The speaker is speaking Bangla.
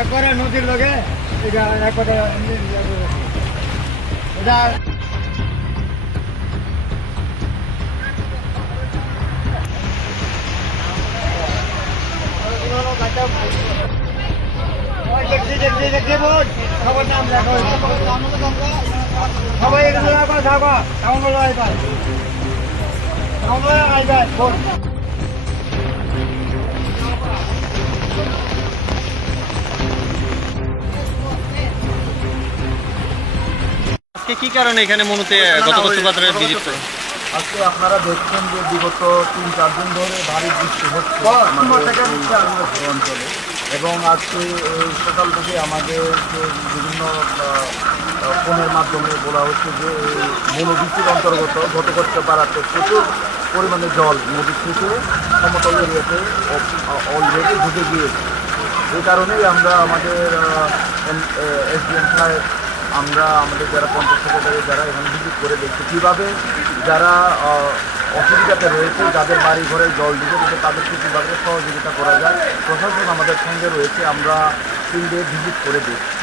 একবারে নদীর লগে এটা একবারে এটা দেখছি দেখছি দেখছি বোন সবার নাম দেখো সবাই এগুলো আবার থাকো কেমন হলো আইবার কেমন হলো আইবার বোন আজকে কি কারণে এখানে মনুতে গত বছর বাজারে ভিজিট করে? আজকে আপনারা দেখছেন যে বিগত ৩-৪ দিন ধরে ভারী বৃষ্টি হচ্ছে আমাদের এই অঞ্চলে এবং আজকে এই সকাল থেকে আমাদের যে বিভিন্ন ফোনের মাধ্যমে বলা হচ্ছে যে এই মনোবৃত্তির অন্তর্গত ঘটকচ্ছে পাড়াতে প্রচুর পরিমাণে জল নদী থেকে সমতল এরিয়াতে অলরেডি ঢুকে গিয়েছে। এই কারণেই আমরা আমাদের এসডিএম সাহেব আমরা আমাদের যারা পঞ্চায়েত সেক্রেটারি যারা এখানে ভিজিট করে দেখছি কীভাবে যারা অসুবিধাতে রয়েছে যাদের বাড়ি ঘরে জল ঢুকে দিতে তাদেরকে কীভাবে সহযোগিতা করা যায় প্রশাসন আমাদের সঙ্গে রয়েছে আমরা 3 ডে ভিজিট করে দেখছি।